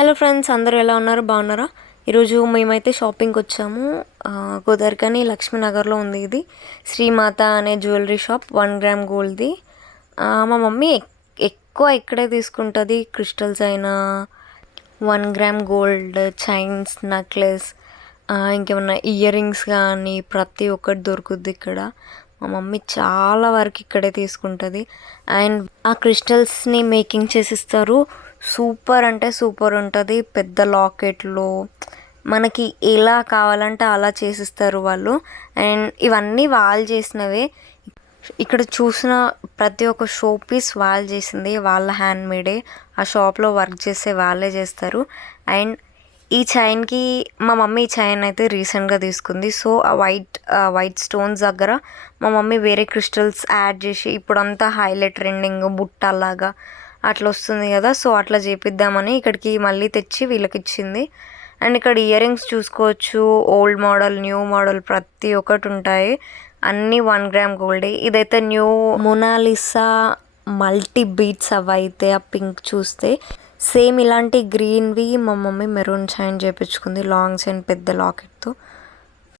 Hello friends, అందరూ ఎలా ఉన్నారు? బాగున్నారా? ఈరోజు మేమైతే షాపింగ్కి వచ్చాము. గోదావరికని లక్ష్మీనగర్లో ఉంది ఇది. శ్రీమాత అనే జ్యువెలరీ షాప్, 1 గ్రామ్ గోల్డ్ది. మా మమ్మీ ఎక్కువ ఇక్కడే తీసుకుంటుంది. క్రిస్టల్స్ అయినా, 1 గ్రామ్ గోల్డ్ చైన్స్, నెక్లెస్, ఇంకేమన్నా ఇయర్ రింగ్స్ కానీ ప్రతి ఒక్కటి దొరుకుద్ది ఇక్కడ. మా మమ్మీ చాలా వరకు ఇక్కడే తీసుకుంటుంది. అండ్ ఆ క్రిస్టల్స్ని మేకింగ్ చేసిస్తారు. సూపర్ అంటే సూపర్ ఉంటుంది. పెద్ద లాకెట్లు మనకి ఎలా కావాలంటే అలా చేసిస్తారు వాళ్ళు. అండ్ ఇవన్నీ వాళ్ళు చేసినవే. ఇక్కడ చూసిన ప్రతి ఒక్క షో పీస్ వాళ్ళు చేసింది, వాళ్ళ హ్యాండ్మేడే. ఆ షాప్లో వర్క్ చేసే వాళ్ళే చేస్తారు. అండ్ ఈ చైన్కి మా మమ్మీ ఈ చైన్ అయితే రీసెంట్గా తీసుకుంది. సో ఆ వైట్ స్టోన్స్ దగ్గర మా మమ్మీ వేరే క్రిస్టల్స్ యాడ్ చేసి, ఇప్పుడంతా హైలైట్ ట్రెండింగ్ బుట్టలాగా అట్లా వస్తుంది కదా, సో అట్లా చేపిద్దామని ఇక్కడికి మళ్ళీ తెచ్చి వీళ్ళకి ఇచ్చింది. అండ్ ఇక్కడ ఇయర్ రింగ్స్ చూసుకోవచ్చు. ఓల్డ్ మోడల్, న్యూ మోడల్ ప్రతి ఒక్కటి ఉంటాయి. అన్నీ 1 గ్రామ్ గోల్డే. ఇదైతే న్యూ మొనాలిసా మల్టీ బీట్స్ అవి అయితే. ఆ పింక్ చూస్తే సేమ్ ఇలాంటి గ్రీన్వి మా మమ్మీ మెరూన్ చైన్ చేయించుకుంది, లాంగ్ చైన్ పెద్ద లాకెట్తో.